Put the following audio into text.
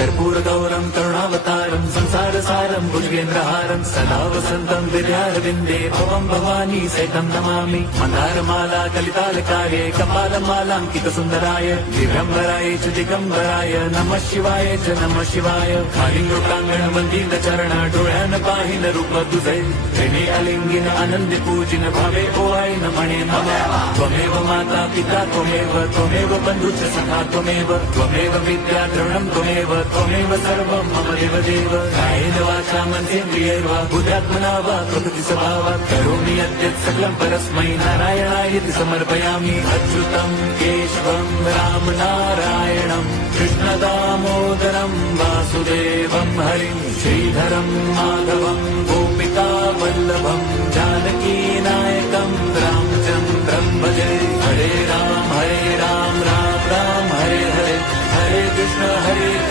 कर्पूरगौरं करुणावतारं संसारसारं भुजगेन्द्रहारं सदा वसन्तं विद्यारविन्दे भवं भवानी सहितं नमामि। मन्दारमाला कलितालकार्ये कपालमालाङ्कितसुन्दराय दिगम्बराय च दिगम्बराय नमः शिवाय च नमः शिवाय। कालिङ्गोटाङ्गण वन्दित चरण डोळ्यान पाहिन रूप तुझे त्रिने अलिंगिन आनंद पूजिन भावे ओवाय न म्हणे नमः। त्वमेव माता पिता त्वमेव बन्धुश्च सखा त्वमेव विद्या द्रविणं त्वमेव सर्वं मम देवदेव। कायेन वाचा मनसेन्द्रियैर्वा बुद्ध्यात्मना वा प्रकृति स्वभावात् करोमि यद्यत् सकलं परस्मै नारायणायति समर्पयामि। अच्युतं केशवं राम नारायणं कृष्णदामोदरं वासुदेवं हरिं श्रीधरं माधवं गोपिका वल्लभं जानकीनायकं रामचन्द्रं भजे। हरे राम राम राम हरे हरे, हरे कृष्ण हरे कृष्ण।